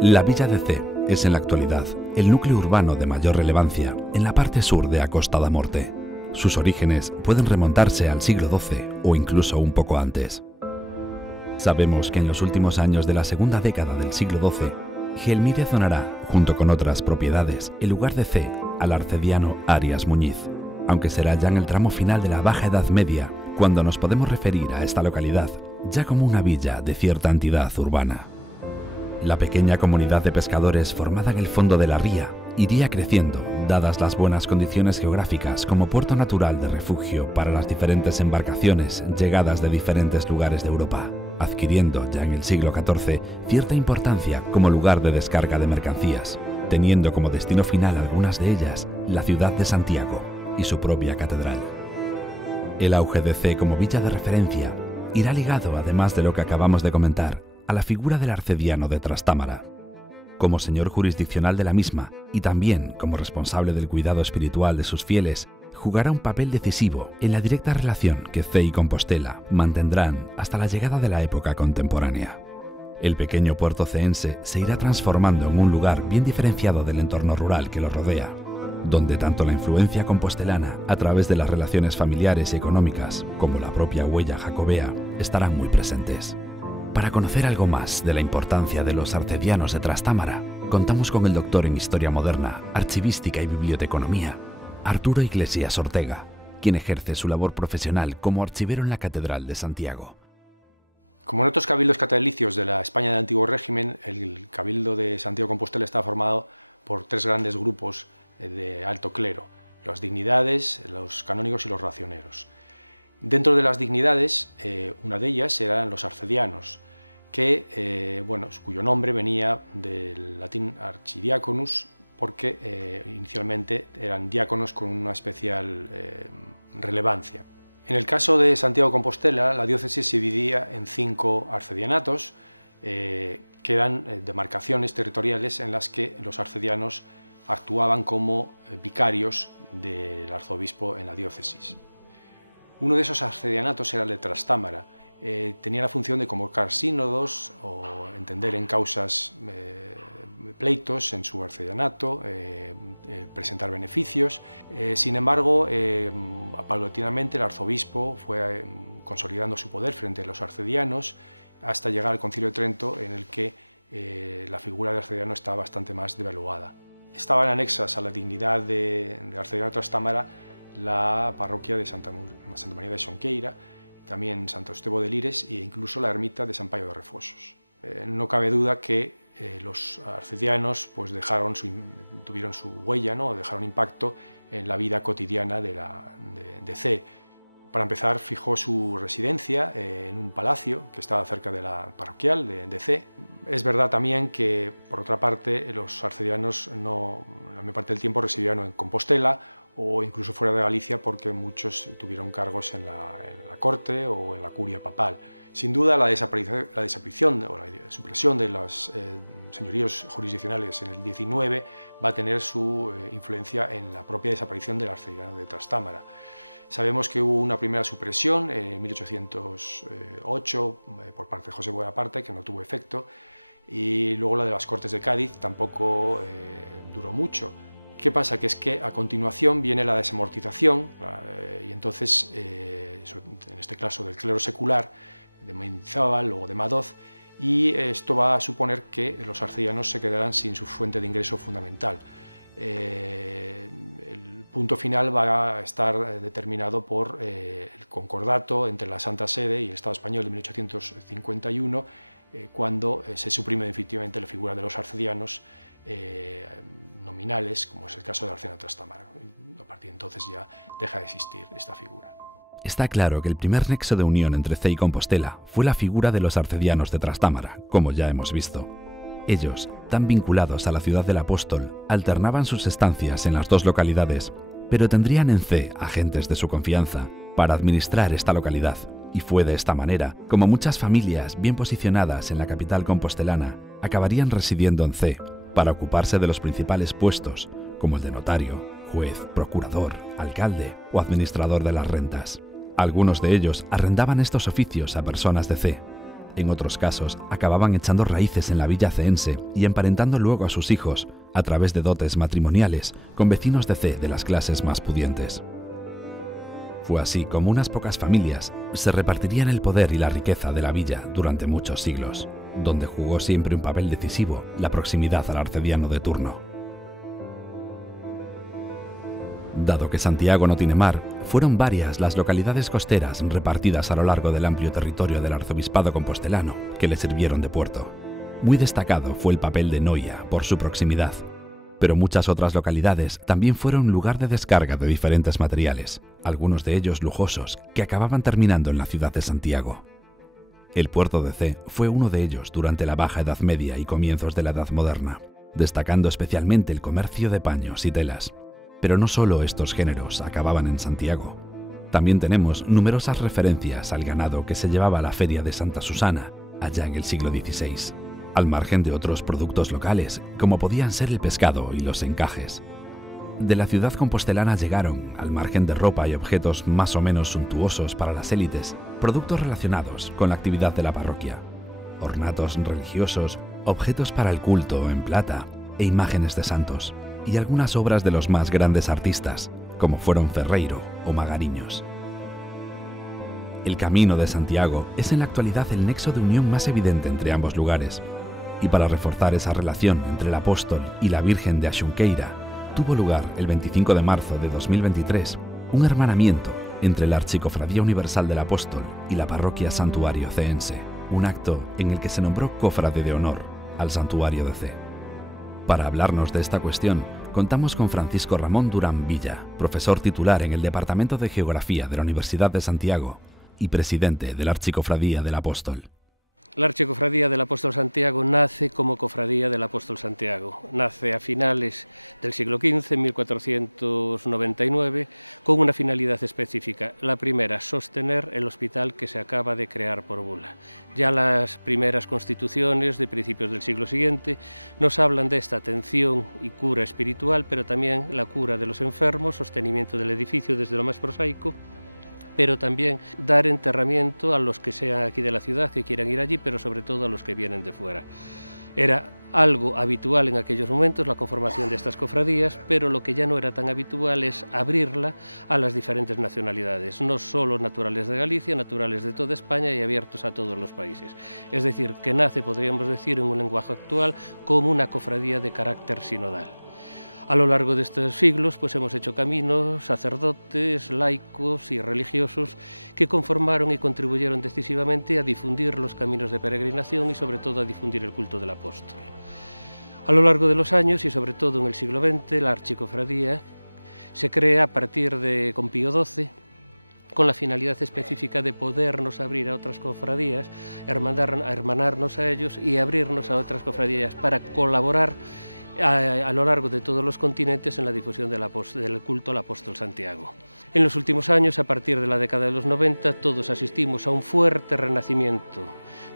La villa de Cee es en la actualidad el núcleo urbano de mayor relevancia en la parte sur de A Costa da Morte. Sus orígenes pueden remontarse al siglo XII o incluso un poco antes. Sabemos que en los últimos años de la segunda década del siglo XII, Gelmírez donará, junto con otras propiedades, el lugar de Cee al arcediano Arias Muñiz, aunque será ya en el tramo final de la Baja Edad Media cuando nos podemos referir a esta localidad ya como una villa de cierta entidad urbana. La pequeña comunidad de pescadores formada en el fondo de la ría iría creciendo, dadas las buenas condiciones geográficas como puerto natural de refugio para las diferentes embarcaciones llegadas de diferentes lugares de Europa, adquiriendo ya en el siglo XIV cierta importancia como lugar de descarga de mercancías, teniendo como destino final algunas de ellas la ciudad de Santiago y su propia catedral. El auge de Cee como villa de referencia irá ligado, además de lo que acabamos de comentar, a la figura del arcediano de Trastámara. Como señor jurisdiccional de la misma y también como responsable del cuidado espiritual de sus fieles, jugará un papel decisivo en la directa relación que Cee y Compostela mantendrán hasta la llegada de la época contemporánea. El pequeño puerto ceense se irá transformando en un lugar bien diferenciado del entorno rural que lo rodea, donde tanto la influencia compostelana a través de las relaciones familiares y económicas como la propia huella jacobea estarán muy presentes. Para conocer algo más de la importancia de los arcedianos de Trastámara, contamos con el doctor en Historia Moderna, Archivística y Biblioteconomía, Arturo Iglesias Ortega, quien ejerce su labor profesional como archivero en la Catedral de Santiago. Como en otros cabildos catedralicios de la España del Antiguo Régimen, el Cabildo de Santiago de Compostela está formado por tres grandes grupos de alto clero: las dignidades, los canónigos y los racioneros. Dentro de las dignidades, una de ellas eran los arcedianos, cuyo nombre venía del latín archidiaconus, porque inicialmente eran diáconos con una especial relevancia. En el caso de Santiago de Compostela, la diócesis se dividía en 5 arcedianatos, que eran demarcaciones territoriales en las que los arcedianos actuaban como vicarios del arzobispo en la diócesis. Uno de esos arcedianatos era el de Trastámara. Tenía la función de convocar sínodos o entender en causas pleitos en su arcedianato, presentar beneficios. Sin embargo, paulatinamente el arzobispo fue consolidando su poder frente a los arcedianos hasta llegar al Concilio de Trento, en el que la figura del arcediano estaba bastante más devaluada. Estaban anexas a la dignidad de arcediano de Trastámara la parroquia de Santa María de Sonqueira, también Santo Estevo de Lires e incluso la ermita de San Paio de Refosos. No cabe duda que los arcedianos pues, tuvieron su huella, ¿no? Dejaron impacto en la vida cotidiana de Cee. Para empezar, fijó su residencia en un palacio que estaba cerca de la parroquial de Cee. Es verdad también que, por otra parte, los arcedianos la mayor parte del tiempo residían en Compostela o incluso fuera de Galicia, porque muchos tuvieron cargos en la corte o en la curia papal. Sin duda, la desaparición o la supresión de los señoríos jurisdiccionales en el XIX va a tener su influencia en la propia desaparición del arcediano de Trastámara. Sabemos que hubo una primera supresión en 1808 por parte de José Bonaparte, que no tuvo efecto, y luego la de las Cortes de Cádiz tampoco duró mucho. ¿Qué pasa? Que es que a continuación viene la desamortización y entonces, en este caso del clero secular, de Mendizábal o de Madoz, y esto va a suponer que los arcedianos se quedarán sin su fuente de ingreso fundamental. El punto final va a estar determinado por el concordato entre la Santa Sede y el Estado español de 1851, cuando se suprime definitivamente la figura de los arcedianos nominales, como es el caso de Arcediano de Trastámara. A partir de entonces ya deja de existir esta figura. Está claro que el primer nexo de unión entre Cee y Compostela fue la figura de los arcedianos de Trastámara, como ya hemos visto. Ellos, tan vinculados a la ciudad del apóstol, alternaban sus estancias en las dos localidades, pero tendrían en Cee agentes de su confianza para administrar esta localidad, y fue de esta manera como muchas familias bien posicionadas en la capital compostelana acabarían residiendo en Cee para ocuparse de los principales puestos, como el de notario, juez, procurador, alcalde o administrador de las rentas. Algunos de ellos arrendaban estos oficios a personas de Cee. En otros casos, acababan echando raíces en la villa ceense y emparentando luego a sus hijos, a través de dotes matrimoniales, con vecinos de C de las clases más pudientes. Fue así como unas pocas familias se repartirían el poder y la riqueza de la villa durante muchos siglos, donde jugó siempre un papel decisivo la proximidad al arcediano de turno. Dado que Santiago no tiene mar, fueron varias las localidades costeras repartidas a lo largo del amplio territorio del arzobispado compostelano que le sirvieron de puerto. Muy destacado fue el papel de Noia por su proximidad, pero muchas otras localidades también fueron lugar de descarga de diferentes materiales, algunos de ellos lujosos, que acababan terminando en la ciudad de Santiago. El puerto de C fue uno de ellos durante la Baja Edad Media y comienzos de la Edad Moderna, destacando especialmente el comercio de paños y telas. Pero no solo estos géneros acababan en Santiago. También tenemos numerosas referencias al ganado que se llevaba a la feria de Santa Susana, allá en el siglo XVI, al margen de otros productos locales, como podían ser el pescado y los encajes. De la ciudad compostelana llegaron, al margen de ropa y objetos más o menos suntuosos para las élites, productos relacionados con la actividad de la parroquia, ornatos religiosos, objetos para el culto en plata e imágenes de santos, y algunas obras de los más grandes artistas, como fueron Ferreiro o Magariños. El Camino de Santiago es en la actualidad el nexo de unión más evidente entre ambos lugares, y para reforzar esa relación entre el apóstol y la Virgen de Axunqueira, tuvo lugar el 25 de marzo de 2023 un hermanamiento entre la Archicofradía Universal del Apóstol y la Parroquia Santuario ceense, un acto en el que se nombró cofrade de honor al Santuario de C. Para hablarnos de esta cuestión, contamos con Francisco Ramón Durán Villa, profesor titular en el Departamento de Geografía de la Universidad de Santiago y presidente de la Archicofradía del Apóstol. La Archicofradía del Apóstol Santiago nace como Cofradía del Apóstol Santiago. Nace a finales del siglo XV, en 1499, con una finalidad específica. La primera, sostener el hospital que se acaba de crear por bula. Ya las primeras constituciones de principios del siglo siguiente nos hablan de esta atención y cura espiritual, pero también la cura de los enfermos, sostenimiento del edificio desde lo más prosaico, pero también dar enterramiento a los que sean aquí de la ciudad, que quieran ir allí, pero sobre todo a los que vienen de fuera. Era algo habitual en aquellos momentos la conformación de estas cofradías, pero lo que ya no era tan habitual es abrirla a las diferentes nacionalidades, no solo naturales de Galicia, naturales de toda España y abiertos a todos los países. Es decir, que nace, podríamos decir en un lenguaje actual, como una cofradía de carácter sinodal. A lo largo de estos siglos pues hemos hecho caminos, sacerdotes, laicos y religiosos que conformaron y contribuyeron decisivamente a difundir los caminos de peregrinación y sobre todo a difundir el culto del apóstol. A lo largo de los años y sobre todo en el siglo XX, la Archicofradía se crea a partir con Pío XII, con la finalidad específica de podernos abrir a otras cofradías, hermanarnos a ellos y abrirnos a otras cofradías para colaborar a lo largo de todos los continentes en la difusión del culto al apóstol Santiago. En los últimos años, a partir de la década de los 90, todos asistimos a un fuerte renacimiento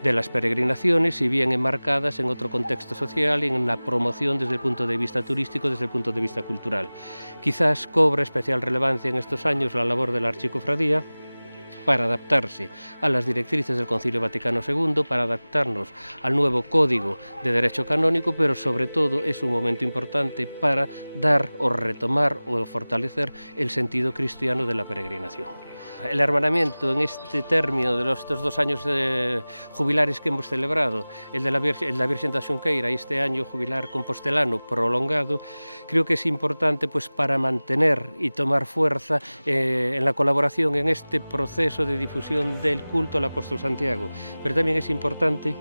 de las peregrinaciones, si bien enmarcadas en otro contexto social y en la promoción desde el punto de vista turístico, desde el punto de vista cultural. Quizás cobra especial relevancia en estos años la labor de la Archicofradía para adaptarse a las directrices del Concilio Vaticano II, para adaptarnos al nuevo Código de Derecho Canónico, pero sobre todo es un momento importante para dar o retomar o fortalecer el sentido cristiano de la peregrinación. El hermanamiento en este término de estos 2 años jubilares que hemos celebrado, el de la Virgen de Axunqueira y este año jubilar compostelano prolongado, creo que es importante pues para mantener y tomar fuerza en la colaboración en este proceso de difusión del culto al apóstol Santiago, pero también es importante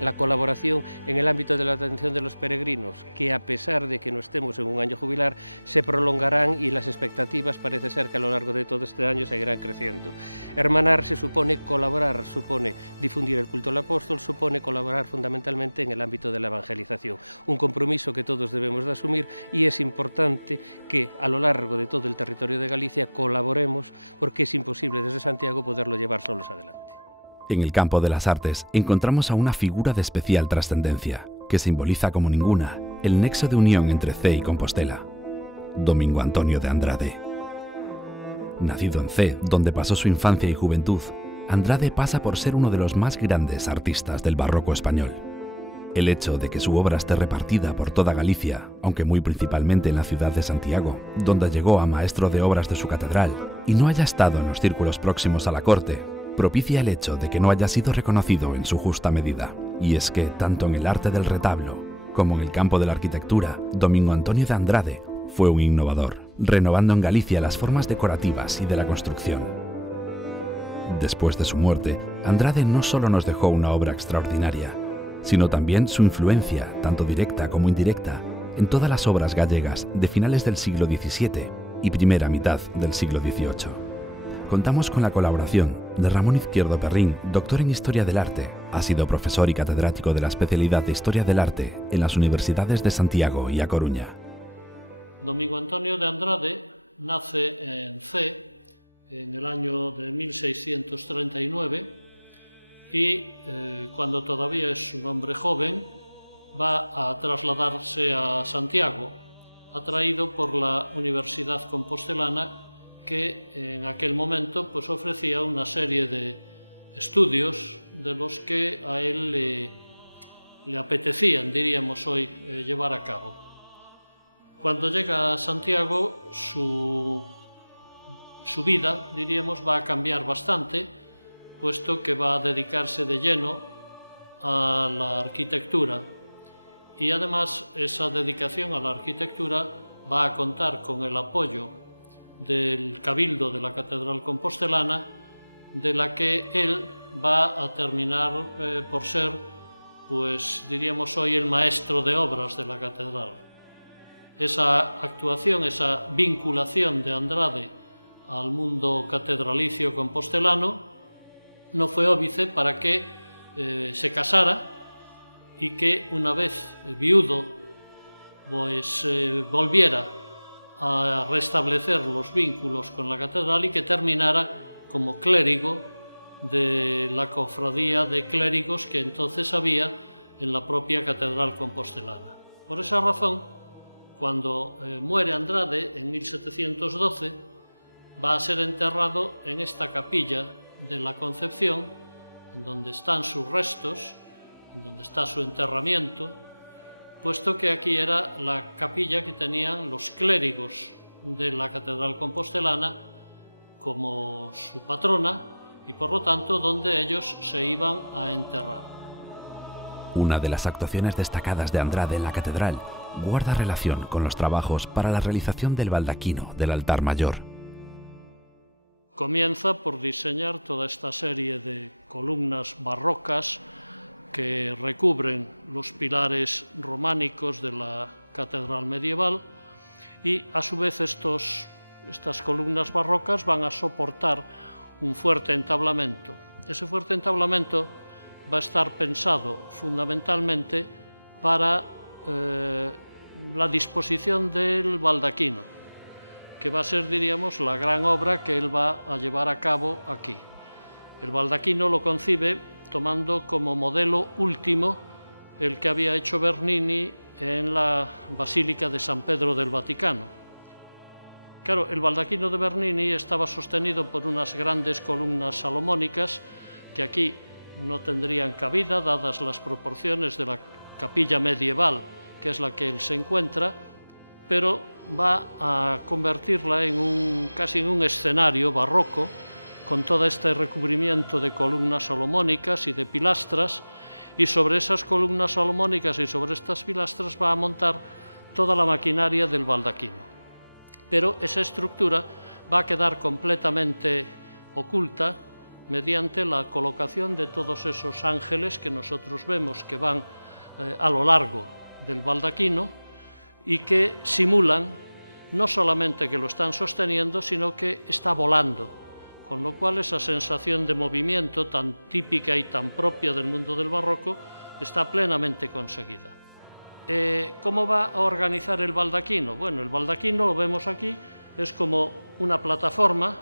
la colaboración en el ámbito de la atención de los peregrinos, que a pesar de que no estemos en un año jubilar, se prolongarán y las expectativas parece ser que a lo largo de todo este año seguirán creciendo. Hermanarse supone colaborar, supone difundir el culto al apóstol, supone colaborar fundamentalmente en el ámbito de la evangelización, un compromiso que todos debemos de asumir y es importante que a lo largo de todo el territorio de Galicia colaboremos porque es imposible desde Santiago poderlo llevar solos adelante. En el campo de las artes encontramos a una figura de especial trascendencia, que simboliza como ninguna el nexo de unión entre C y Compostela, Domingo Antonio de Andrade. Nacido en C, donde pasó su infancia y juventud, Andrade pasa por ser uno de los más grandes artistas del barroco español. El hecho de que su obra esté repartida por toda Galicia, aunque muy principalmente en la ciudad de Santiago, donde llegó a maestro de obras de su catedral, y no haya estado en los círculos próximos a la corte, propicia el hecho de que no haya sido reconocido en su justa medida. Y es que, tanto en el arte del retablo como en el campo de la arquitectura, Domingo Antonio de Andrade fue un innovador, renovando en Galicia las formas decorativas y de la construcción. Después de su muerte, Andrade no solo nos dejó una obra extraordinaria, sino también su influencia, tanto directa como indirecta, en todas las obras gallegas de finales del siglo XVII y primera mitad del siglo XVIII. Contamos con la colaboración de Ramón Izquierdo Perrín, doctor en Historia del Arte. Ha sido profesor y catedrático de la especialidad de Historia del Arte en las universidades de Santiago y A Coruña. Domingo Antonio de Andrade nace en Cee en el año de 1639 y cuando todavía es un hombre joven va a trasladarse a Santiago, atraído por la Universidad Compostelana, que en aquel momento pues ofrecía una serie de estudios de los que a él le apetecían, diríamos hoy, llevar a cabo. Cuando llega a Santiago, su vida, diríamos, va a cambiar bastante, puesto que va a dedicarse de lleno a la arquitectura. Y además esa dedicación a la arquitectura va a contar con el apoyo del Cabildo de la Catedral Compostelana, de la que él va a terminar por ser, pues diríamos hoy, el maestro de obras de la catedral. Esa actuación, esa vinculación de Andrade al mundo catedralicio compostelano no fue óbice para que se casara y que una vez viudo pues volviera a restablecer los vínculos con la catedral y que terminara como clérigo de la cofradía de clérigos que entonces había en la propia catedral compostelana. Por esa razón, cuando muere Andrade en 1712, va a ser enterrado en esta capilla de la Concepción, en donde están sus restos, en donde está su enterramiento, puesto que aquí era la capilla que tenían los clérigos de la catedral compostelana como su patrona y por lo tanto donde ellos se iban a enterrar. Una de las actuaciones destacadas de Andrade en la catedral guarda relación con los trabajos para la realización del baldaquino del altar mayor. Comienza por diseñar toda esta serie de columnas barrocas que recubren los pilares románicos de la catedral medieval y a su vez estas columnas barrocas van a soportar un fuerte entablamento. Ese fuerte entablamento va a estar pensado fundamentalmente para la disposición del baldaquino, que va a ser, diríamos, la gran obra que él va a llevar a cabo aquí. El baldaquino lo concibe tomando como modelo último el que había hecho Bernini en la Basílica de San Pedro del Vaticano. Claro, el baldaquino de Bernini estaba sostenido por unas grandes columnas salomónicas que aquí no tendrían cabida, dadas las proporciones de la capilla medieval, que es la que él se encuentra, pero va a convertirla casi en un escenario barroco, con todo este recubrimiento de columnas salomónicas y de pilastras, y sobre esas columnas salomónicas y sobre estas pilastras va a montar toda la maquinaria del baldaquino. Pero esa estructura va a quedar completamente oculta mediante la colocación de todos esos ángeles que nosotros vemos que van a lo largo del baldaquino y que simulan no solamente que lo están sosteniendo, sino que está volando, con lo cual esa sensación de movimiento tan típica y tan propia del mundo del barroco está plenamente conseguida. ¿Cómo va a organizar el baldaquino? Bueno, el baldaquino, lo vemos aquí, es como una plataforma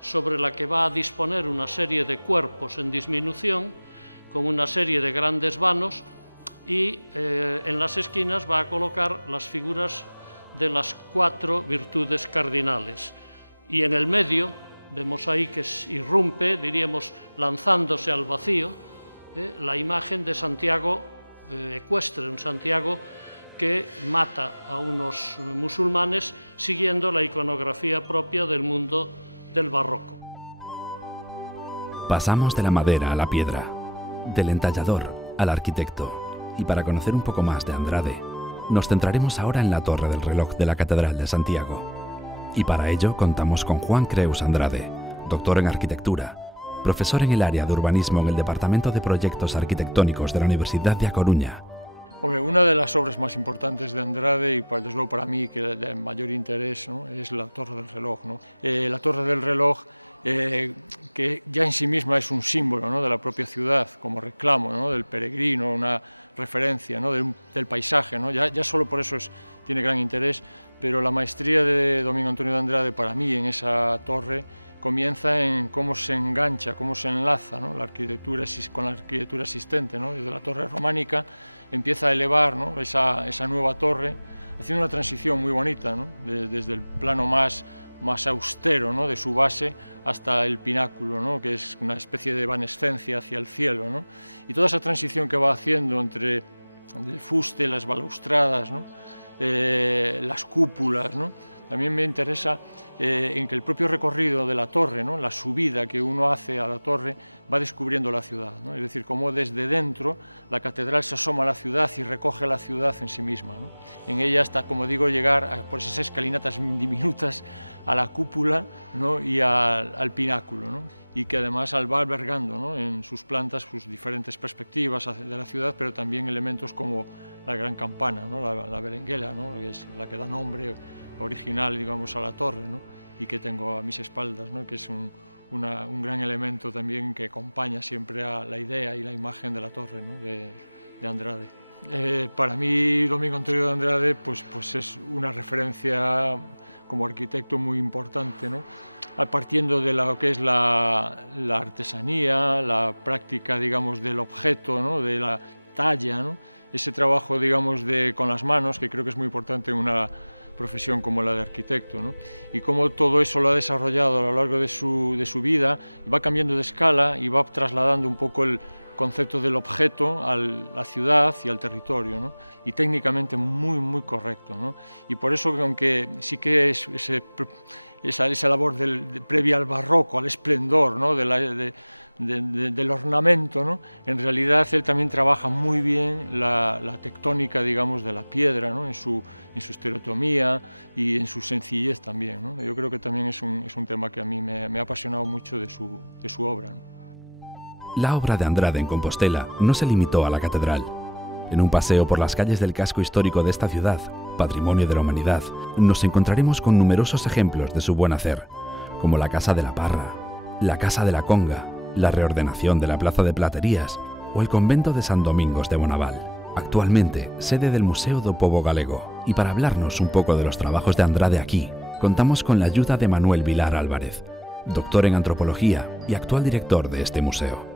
sobre la que va a disponer una serie de cuerpos en disminución, con una serie de grandes vanos, y en las esquinas va a colocar las figuras de las 4 virtudes cardinales. Y en el medio vemos ahí que irrumpe, diríamos, lanzándose al vacío, la imagen de Santiago ecuestre, un Santiago que mata a unos musulmanes siguiendo la iconografía propia del mundo del barroco. Pasamos de la madera a la piedra, del entallador al arquitecto, y para conocer un poco más de Andrade, nos centraremos ahora en la torre del reloj de la Catedral de Santiago. Y para ello contamos con Juan Creus Andrade, doctor en arquitectura, profesor en el área de urbanismo en el Departamento de Proyectos Arquitectónicos de la Universidad de A Coruña. Hombre, una de las obras más importantes de Andrade, y desde luego para mí que de mayor interés, ¿no?, es la Torre del Reloj, ¿no? La Torre del Reloj, que ya en sí misma es un símbolo, ¿no?, de la propia ciudad, como reclamo, ¿no?, del peregrino, una referencia, ¿no?, del paisaje, ¿no? Ya solo por eso tiene gran interés, pero la maestría de Domingo Antonio de Andrade para mí en esa torre comienza en cómo se engancha, cómo se enlaza, ¿no?, la arquitectura con la arquitectura existente, ¿no? Desde la torre románica empieza a elevar, ¿no?, esa nueva torre, haciendo una transición muy bonita, ¿no?, desde el plano más austero, ¿no?, de su base hasta el pináculo, ¿no?, que es una especie de evanescencia hacia el cielo, ¿no? Y toda esa transición que va haciendo entre el fuste, las balaustradas, ¿no?, las cúpulas, ¿no? También me interesa en que el propio recorrido de la torre, ¿no?, la subida que uno hace a la torre, va descubriendo la ciudad, ¿no? Es decir, cómo desde dentro la catedral se asoma a la ciudad y recoge la ciudad en sí misma, ¿no? En ella hasta, como digo, llegar por esas escalinatas diminutas a la cúpula, ¿no?, y al pináculo, ¿no?, y que además va albergando, ¿no?, en sus plantas sus diferentes perspectivas de la ciudad, pero también elementos como la gran campana, ¿no?, la berenguela, ¿no?, que es la que da nombre original, digamos, a la torre, ¿no?, y que tengo a mis espaldas, ¿no?, que es un gran elemento también que acompaña siempre a la idea y la imagen de la torre, ¿no?, de Andrade. Para mí, Domingo Antonio de Andrade pues es una referencia como arquitecto muy importante, ¿no?, partiendo de lo que es la artesanía, la práctica, digamos, del objeto, ¿no?, de la talla, ¿no?, ese trabajo, digamos, con las manos, que creo que es muy importante en una profesión como la de arquitecto, ¿no?, y cómo todo eso lo ha desarrollado a lo largo de su vida, va cambiando de escala y va trasladando un poco el concepto del objeto a la ciudad y al territorio, ¿no?, y técnicamente muy, muy correcto, ¿no? Y por eso, aunque sí que es esa labor previa al barroco, al esplendor, ¿no?, del ornamento, ¿no?, en realidad él también trabaja muy bien la tectónica, digamos, de la piedra, ¿no?, en su estereotomía y en su sencillez también, ¿no? Yo creo que también es un tema que a mí me ha apasionado mucho de su obra, ¿no? La obra de Andrade en Compostela no se limitó a la catedral. En un paseo por las calles del casco histórico de esta ciudad, patrimonio de la humanidad, nos encontraremos con numerosos ejemplos de su buen hacer, como la Casa de la Parra, la Casa de la Conga, la reordenación de la Plaza de Platerías o el convento de San Domingos de Bonaval, actualmente sede del Museo do Pobo Galego. Y para hablarnos un poco de los trabajos de Andrade aquí, contamos con la ayuda de Manuel Vilar Álvarez, doctor en antropología y actual director de este museo.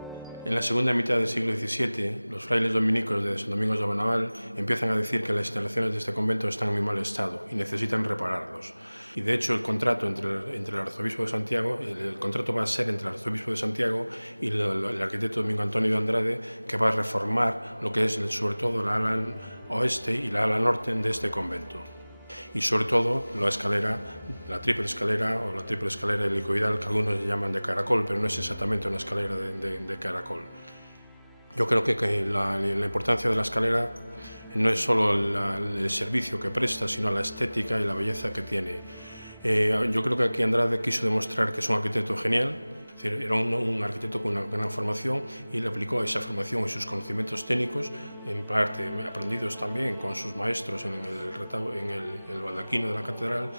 En la segunda mitad del siglo XVII, los frailes dominicos de San Domingos de Bonaval empiezan a decir que las instalaciones de este convento están en muy mal estado y necesitan repararlos. Y de hecho el contrato entre el arzobispo de Santiago, el contrato va a ser entre el arzobispo de Santiago y el arquitecto Domingo Antonio de Andrade, que va a reformar lo que es sobre todo la ala oeste y la ala norte de este convento. Y sobre todo la escalera, la triple escalera helicoidal, que algunos llaman de caracol, pero no es exactamente una escalera de caracol. Yo creo que la importancia de la escalera no es solo el servicio que presta, sino la estética y la belleza que tiene. Yo creo que aquí Andrade quiso demostrar que es un arquitecto genial, es decir, era un arquitecto con una gran formación y le aplicó esa formación y sus conocimientos técnicos, en parte aprendidos también con sus maestros en el baldaquino de la catedral,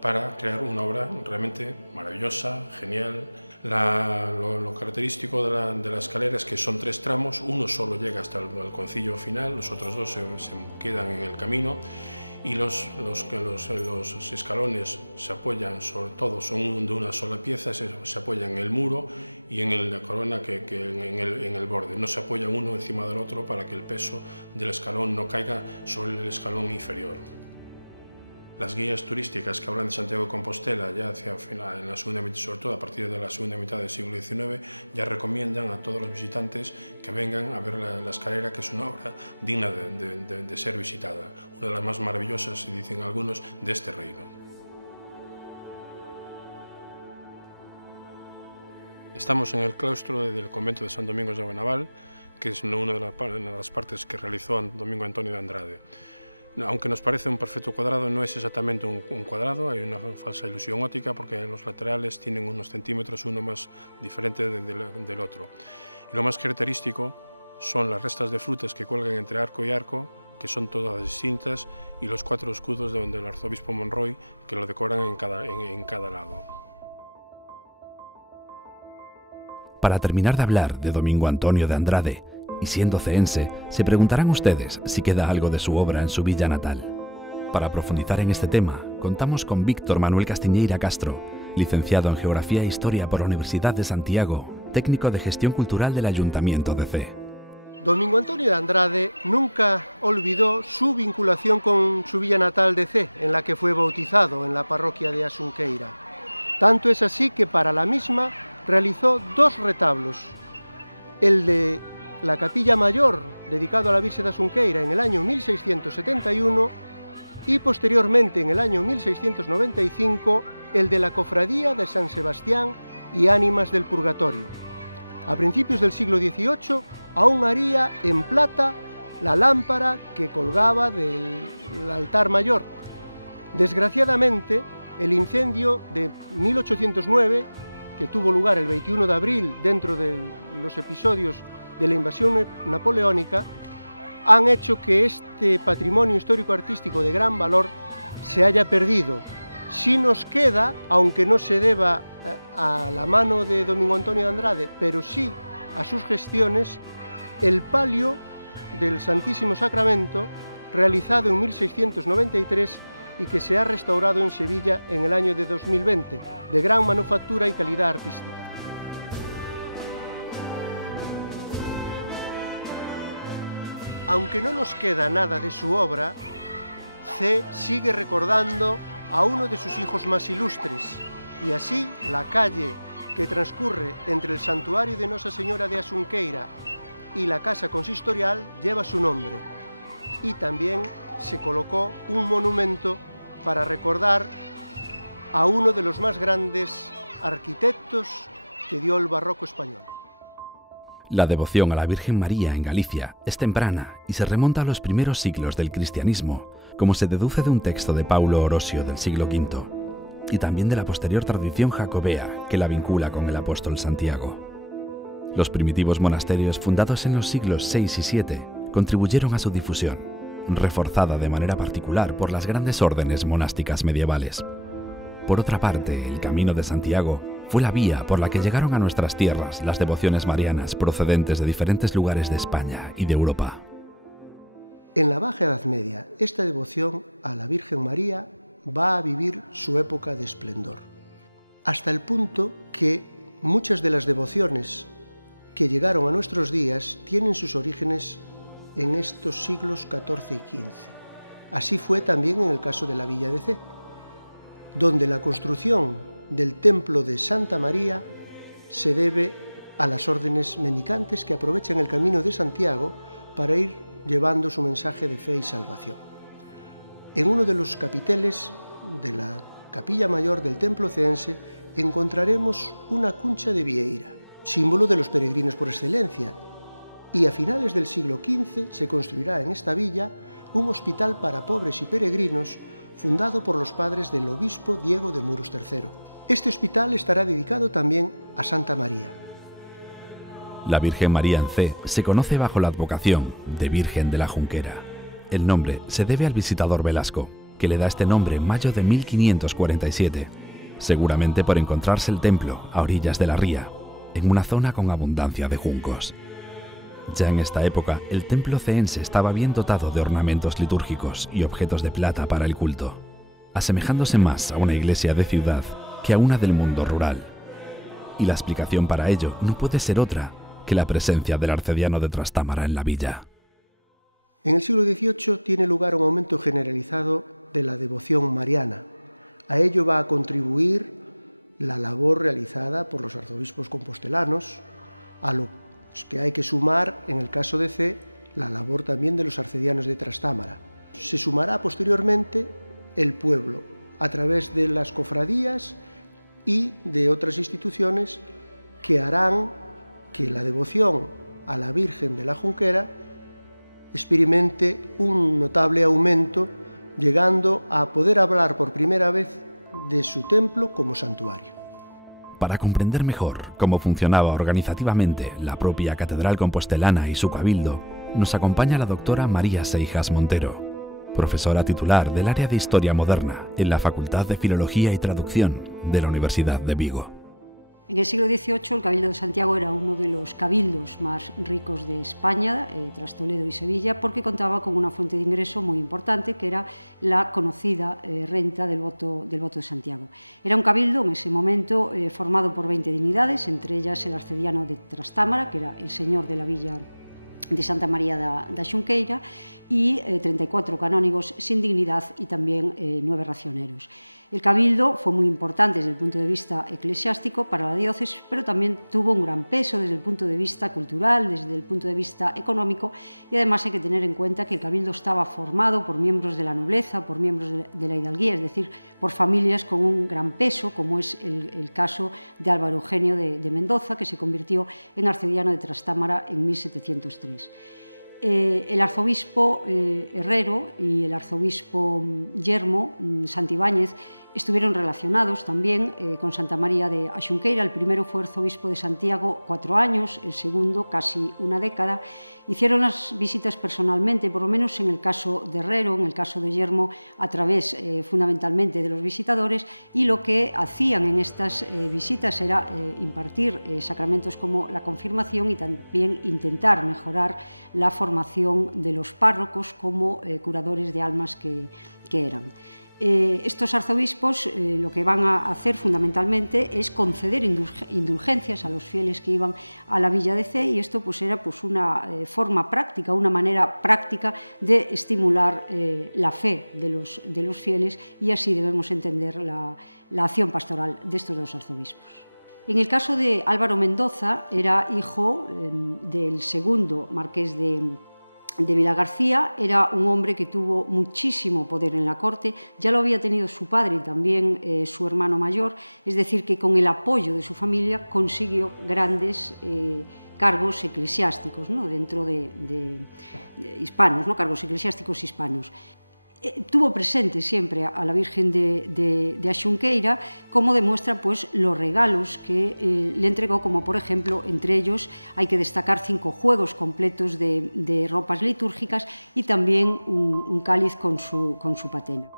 para crear una obra realmente maravillosa, genial. Lo característico de la escalera es que son 3 tramos, uno solo llega hasta el concilio final, los otros 2 se quedan en el camino, y los escalones se apoyan, sobre todo son de una sola pieza, se apoyan en el muro y en la corona en el borde. No se apoyan uno encima del otro para que el peso del escalón no caiga sobre el escalón inferior. Las guías turísticas que hablan de Santiago de Compostela ya hacia final, en la segunda mitad, sobre todo a partir de la segunda mitad del siglo XIX, ya recomiendan a todos los visitantes que vengan a ver la escalera, que es una obra digna de ser visitada, una de las más maravillosas, dicen algunos, de este reino. Estamos en el claustro del convento de San Domingo de Benaval, que es una de las partes que realizó Domingo Antonio de Andrade. Aunque nos parece un perfecto cuadrado, no es exactamente un cuadrado, hay una falsa ilusión óptica porque los laterales tienen unos centímetros, uno más diferente del otro. Y lo más característico son las restas de frutas que cuelgan entre arco y arco, que son todas distintas, y los 4 escudos del arzobispo Monroy, que lo decoran en cada lado. Para terminar de hablar de Domingo Antonio de Andrade, y siendo ceense, se preguntarán ustedes si queda algo de su obra en su villa natal. Para profundizar en este tema, contamos con Víctor Manuel Castiñeira Castro, licenciado en Geografía e Historia por la Universidad de Santiago, técnico de Gestión Cultural del Ayuntamiento de Cee. Domingo Antonio de Andrade nunca olvidó su vinculación con su villa natal de Cee, en la que fue bautizado en la parroquia de Asunqueira. Tanto es así que para la misma realizó 2 retablos, el de la Capilla Mayor, dedicado a la Virgen de Asunqueira en el año 1671, y posteriormente en el año 1695 el de la Cofradía de San Sebastián y Ánimas del Purgatorio. A principios del siglo XVIII aún haría en plata la lámpara que colgaba del altar mayor. Desgraciadamente, el incendio de 1809, que tuvo lugar el 21 de abril dentro de los episodios de la invasión napoleónica, han hecho que este patrimonio histórico-artístico de gran valor se haya perdido. Sí nos queda, aunque no se deba a la mano de Domingo Antonio de Andrade, pero sí a sus gestiones, el palio del Santísimo Sacramento, realizado en 1693 y que se ha restaurado en Sevilla en el año de 2020, de gran manufactura y calidad artística. Aunque no nos queda nada de su obra, Cee sigue recordando a uno de sus hijos más ilustres, y así la calle que transcurre entre el santuario de Nosa Señora de Asunqueira y la casa consistorial lleva su nombre, y también se colocó un monumento para recordar a uno de los más grandes arquitectos que dio el barroco español. La devoción a la Virgen María en Galicia es temprana y se remonta a los primeros siglos del cristianismo, como se deduce de un texto de Paulo Orosio del siglo V, y también de la posterior tradición jacobea que la vincula con el apóstol Santiago. Los primitivos monasterios fundados en los siglos VI y VII contribuyeron a su difusión, reforzada de manera particular por las grandes órdenes monásticas medievales. Por otra parte, el Camino de Santiago fue la vía por la que llegaron a nuestras tierras las devociones marianas procedentes de diferentes lugares de España y de Europa. En la Baja Edad Media, esta devoción a la Virgen María va a vivir su época de esplendor, hasta el punto que muchas de las devociones que llegaron a nuestros días tienen sus orígenes en estos siglos XIV y XV. Así fue también en el caso de la villa de Cee, donde la construcción del templo de Santa María se debe a las órdenes mendicantes que aprovechan el Camino de Santiago para ir llevando su mensaje de fe y salvación. En uno de los capiteles de la capilla mayor del templo ceense encontraremos una cuncha de vieira, símbolo de los peregrinos por excelencia, y a finales del siglo XV se construirá en esta villa un hospital para pobres y peregrinos fundado por los padres del obispo Diego de Muros III. Este hospital estará dedicado también a Santa María. La Virgen María en Cee se conoce bajo la advocación de Virgen de la Junquera. El nombre se debe al visitador Velasco, que le da este nombre en mayo de 1547, seguramente por encontrarse el templo a orillas de la ría, en una zona con abundancia de juncos. Ya en esta época, el templo ceense estaba bien dotado de ornamentos litúrgicos y objetos de plata para el culto, asemejándose más a una iglesia de ciudad que a una del mundo rural. Y la explicación para ello no puede ser otra que la presencia del arcediano de Trastámara en la villa. En el siglo XVIII tiene lugar un aumento generalizado de la devoción mariana. A ello va a contribuir la labor realizada por los arzobispos compostelanos, a los que hay que sumar, en el caso de C, la labor también de los arcedianos de Trastámara. Se sumará posteriormente el pueblo, a través de las cofradías y de otras instituciones que harán que la devoción a la Virgen de la Junquera experimente un notable aumento, llegando a poder hablar por primera vez de su templo como santuario. Para comprender mejor cómo funcionaba organizativamente la propia Catedral Compostelana y su cabildo, nos acompaña la doctora María Seijas Montero, profesora titular del área de Historia Moderna en la Facultad de Filología y Traducción de la Universidad de Vigo. En el siglo XVIII el Cabildo de Santiago era uno de los cabildos más ricos de España, tras Toledo y Sevilla, porque contaba con una fuente de ingreso muy importante, que era la conocida renta del voto de Santiago. Era un cabildo en ese momento formado por 20 dignidades, entre ellas el arcediano de Trastámara, que era el señor de la villa de Santa María da Xunqueira, y 34 canónigos sin dignidad y también 9 racioneros. El cabildo fue muy importante desde el punto de vista eclesiástico para la diócesis, pero también tuvo un gran peso desde el punto de vista cultural, desde el punto de vista económico, y además hay que tener en cuenta que el cabildo estaba formado por miembros de la nobleza, por miembros de la hidalguía, es decir, por familias con un gran peso, como es el caso de Álvaro Eugenio de Mendoza, que se convirtió en arcediano de Trastámara en 1703. El arzobispo Herrero y el arzobispo Yermo Santibáñez estuvieron relacionados también con Santa María de Xunqueira. El primero fue arzobispo de Santiago 4 años, el segundo casi una década. Hicieron las visitas personalmente, por lo menos en el caso de Herrero, en el caso de Yermo, a través fundamentalmente de los visitadores, y lo que hacían en estas visitas era impartir sacramentos como la confirmación y también intentar mejorar la formación de los párrocos como curadores de almas que eran. Estos arzobispos lo que van a hacer fundamentalmente es conceder indulgencias a los fieles que iban a la villa de Cee, y esto pues era pues una forma práctica, una manera práctica de estimular la fe de los fieles, y así debemos entender la acción pastoral de estos dos arzobispos. En el caso de Álvaro Mendoza, era hijo del segundo marqués de Vilagarcía. Era un hombre que tuvo muchísimo poder en la corte, ya lo había tenido su padre y también su hermano mayor, es decir, que con el apoyo de su familia consiguió grandes cargos eclesiásticos, ¿no?, dentro de hispanos, ¿no?, cargos eclesiásticos hispanos. Tuvo presente siempre a la Virgen de Xunqueira, como demuestra pues los regalos que le entregó, como por ejemplo, entre ellos hay que destacar 5 juegos completos de ropas litúrgicas y también un cáliz con su patena.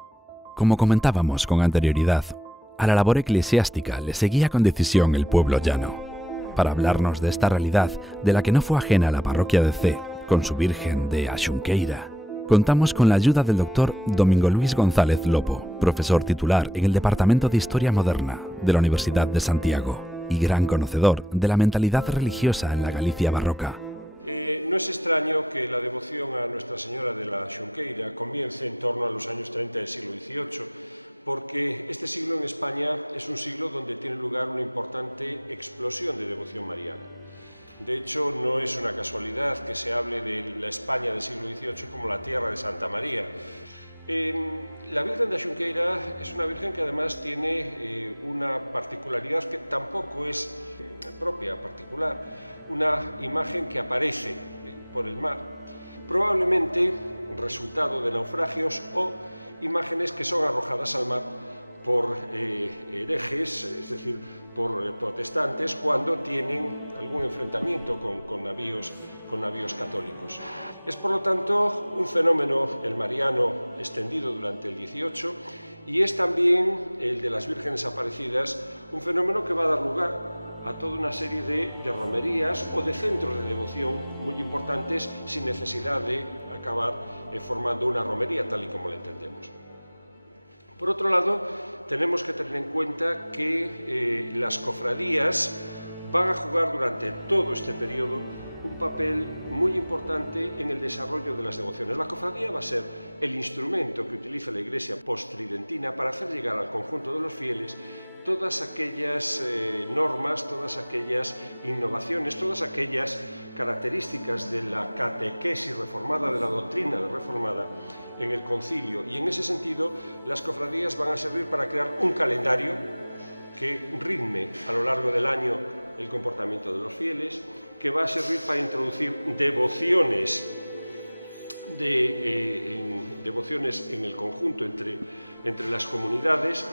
Como comentábamos con anterioridad, a la labor eclesiástica le seguía con decisión el pueblo llano. Para hablarnos de esta realidad, de la que no fue ajena la parroquia de Cee, con su Virgen de Xunqueira, contamos con la ayuda del doctor Domingo Luis González Lopo, profesor titular en el Departamento de Historia Moderna de la Universidad de Santiago y gran conocedor de la mentalidad religiosa en la Galicia barroca. No es extraño que la devoción a Nuestra Señora de la Xunqueira comience en torno a los años 30 del siglo XVIII, porque este siglo en España es un siglo donde tiene lugar una importante explosión de devoción mariana. De hecho, no es una casualidad que se hable de la España del siglo XVIII como la tierra de Santa María. La Virgen de Xunqueira es una Virgen que además tiene una particularidad que tampoco es propia, particular, una imagen que aparece por el mar, probablemente resultado de naufragios o imágenes que son arrojadas al mar por herejes, es decir, por protestantes, cuando tienen algún enfrentamiento con navíos católicos. Es, por lo tanto, un fenómeno, el mariano, extendido durante el XVIII, y es también el de las vírgenes aparecidas, un fenómeno que va a dar lugar a toda una serie de romerías o de centros de devoción muy importantes, sin necesidad de acabar formando una romería tal y como la entendemos. Por otro lado, tenemos que tener en cuenta que las cofradías van a jugar durante todo este periodo un papel muy importante en el desarrollo de las devociones. La cofradía va a ser el instrumento que utiliza la Iglesia postridentina para hacer llegar al conjunto de los fieles todas aquellas normas, todas aquellas innovaciones, todas aquellas características de la catequesis reformada, de la doctrina reformada en el concilio. Y en ese sentido, las cofradías van a servir para crear un calendario que ritme a lo largo del año el comportamiento de los fieles, que va a servir para introducir devociones en el conjunto entre las comunidades.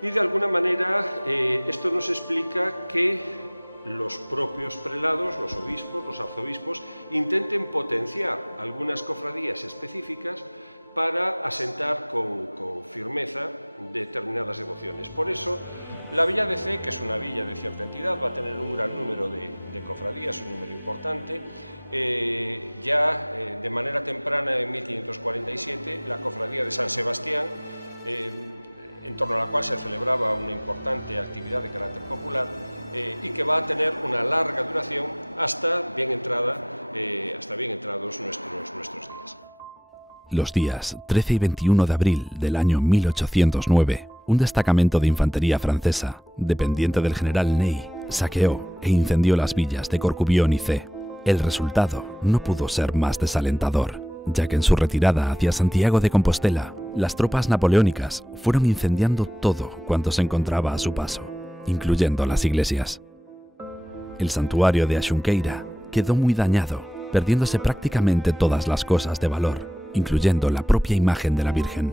Y de alguna manera esto nos explica que los propios prelados, los obispos, los arzobispos, intenten potenciar algunas cofradías específicas para asentar con firmeza determinadas devociones. Por eso, la Villa de Cee, que es una villa de cierta entidad, va a tener un gran número de cofradías, un número importante. De manera temprana, en 1547, la cofradía de San Sebastián, en torno a la cual se celebraba una importante actividad de carácter popular y que va a tener una larga duración hasta bien entrados nuestros días. Los días 13 y 21 de abril del año 1809, un destacamento de infantería francesa, dependiente del general Ney, saqueó e incendió las villas de Corcubión y Cee. El resultado no pudo ser más desalentador, ya que en su retirada hacia Santiago de Compostela, las tropas napoleónicas fueron incendiando todo cuanto se encontraba a su paso, incluyendo las iglesias. El santuario de Axunqueira quedó muy dañado, perdiéndose prácticamente todas las cosas de valor, incluyendo la propia imagen de la Virgen.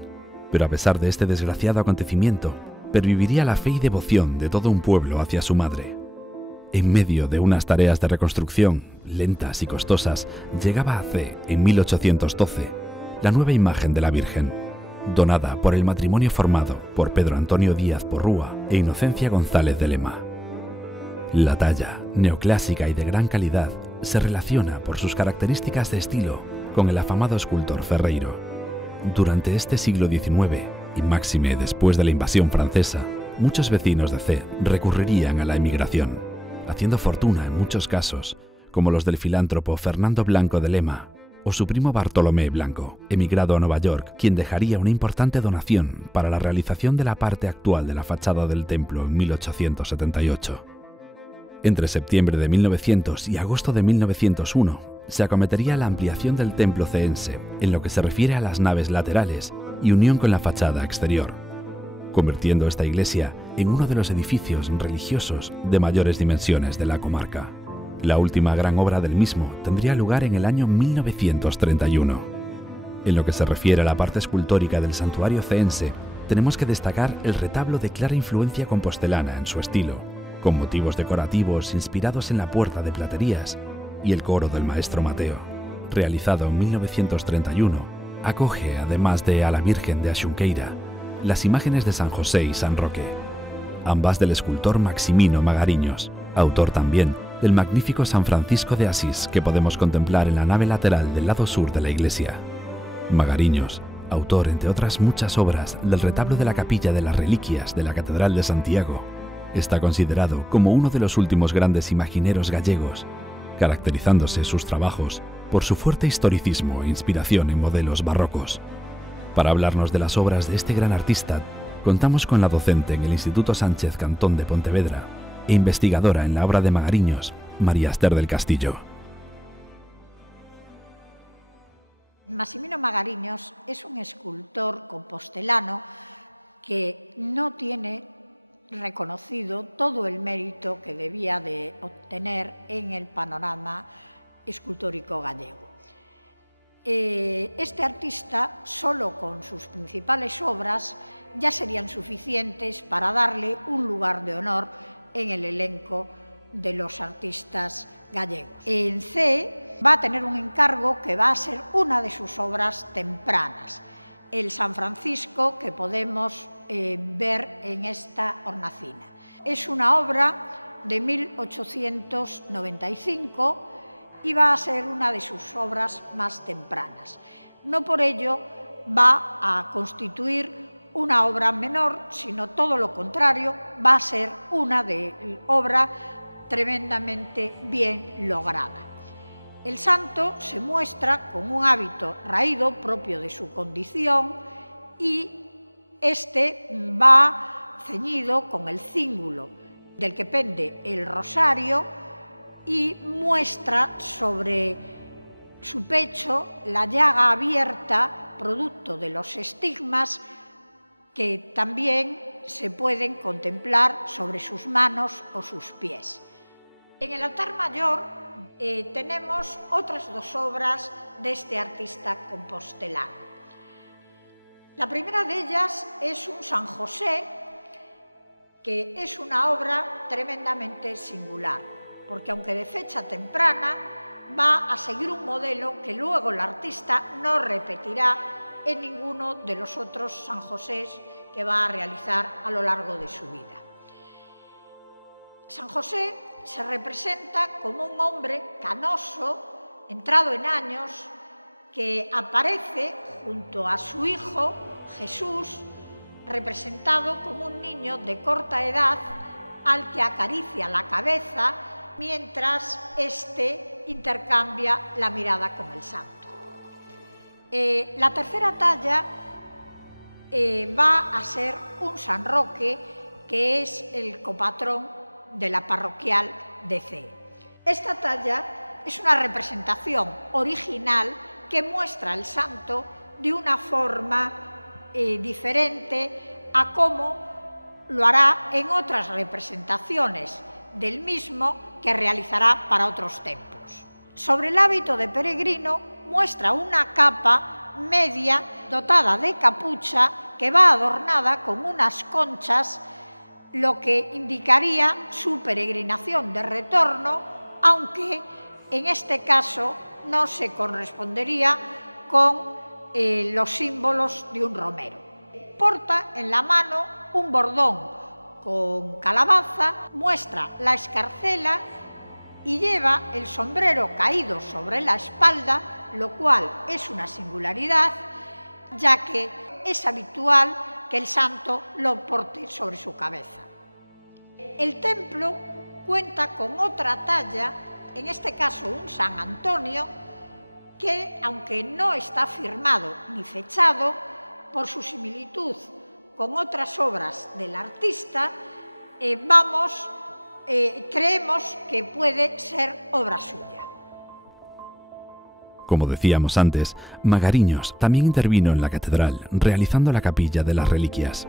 Pero a pesar de este desgraciado acontecimiento, perviviría la fe y devoción de todo un pueblo hacia su madre. En medio de unas tareas de reconstrucción lentas y costosas, llegaba a Cee, en 1812, la nueva imagen de la Virgen, donada por el matrimonio formado por Pedro Antonio Díaz Porrúa e Inocencia González de Lema. La talla, neoclásica y de gran calidad, se relaciona por sus características de estilo con el afamado escultor Ferreiro. Durante este siglo XIX, y máxime después de la invasión francesa, muchos vecinos de Cee recurrirían a la emigración, haciendo fortuna en muchos casos, como los del filántropo Fernando Blanco de Lema o su primo Bartolomé Blanco, emigrado a Nueva York, quien dejaría una importante donación para la realización de la parte actual de la fachada del templo en 1878. Entre septiembre de 1900 y agosto de 1901, se acometería la ampliación del templo ceense en lo que se refiere a las naves laterales y unión con la fachada exterior, convirtiendo esta iglesia en uno de los edificios religiosos de mayores dimensiones de la comarca. La última gran obra del mismo tendría lugar en el año 1931. En lo que se refiere a la parte escultórica del santuario ceense, tenemos que destacar el retablo de clara influencia compostelana en su estilo, con motivos decorativos inspirados en la puerta de platerías, y el coro del maestro Mateo, realizado en 1931, acoge, además de a la Virgen de Axunqueira, las imágenes de San José y San Roque, ambas del escultor Maximino Magariños, autor también del magnífico San Francisco de Asís que podemos contemplar en la nave lateral del lado sur de la iglesia. Magariños, autor, entre otras muchas obras, del retablo de la Capilla de las Reliquias de la Catedral de Santiago, está considerado como uno de los últimos grandes imagineros gallegos, caracterizándose sus trabajos por su fuerte historicismo e inspiración en modelos barrocos. Para hablarnos de las obras de este gran artista, contamos con la docente en el Instituto Sánchez Cantón de Pontevedra e investigadora en la obra de Magariños, María Ester del Castillo. Maximino Magariños es un escultor compostelano que no tiene reconocido todo el mérito que debía de obtener en el panorama escultórico gallego. Este artista, solo con sus principales obras, ya serían suficientes para darle un lugar de honor en el elenco de los artistas gallegos. En Cee va a tener un encargo que va a ser una de sus obras tempranas, el San Francisco que podemos ver en esta hornacina. Es una obra de 1895 y va a ser una de sus obras más tempranas. No por ello va a constituir una obra menor, sino todo lo contrario, va a ser una obra tremendamente bien lograda. El santo se muestra con un hábito raído propio de su condición y este va ceñido con el cíngulo del que pende el rosario y muestra sobre su pecho la llaga abierta, producto de los estigmas que también se pueden contemplar sobre sus manos o sus pies. En el altar mayor tenemos otras dos obras de este artista compostelano. La primera de ellas es un San José, que es una obra tremendamente singular, porque aunque de fecha temprana, va a seguir un modelo que luego el artista no repetirá en ninguno de los otros San Josés que va a realizar a lo largo de su vida. San José se representa como un hombre canoso, entrado en años, que aparece junto a su hijo Jesús, representado como un niño de corta edad al que acaricia la cabeza mientras éste intercambia la mirada con el santo. La tercera talla va a ser un San Roque, que es el copatrón de la parroquial de Cee. Esta talla es una representación original que muestra al santo de una forma diferente a cómo lo hará en otras representaciones del mismo que realizará para otros templos. Sobre el hábito de peregrino muestra una capa media dotada de capucha que va adornada con unas conchas, lo que indicaría su peregrinación de retorno, aunque en este caso no se correspondería con los símbolos de un romero. Porta en la mano un bordón con calabaza, muestra la escarcela y lleva el sombrero caído sobre la espalda, lo cual es una singularidad, ya que es habitual que el santo lo porte sobre su cabeza. El templo cuenta con otra talla, en este caso un San Antonio, que, aunque no está firmado ni fechado, por su similitud con otras obras del artista, creemos que puede ser obra suya. Como decíamos antes, Magariños también intervino en la catedral, realizando la capilla de las reliquias.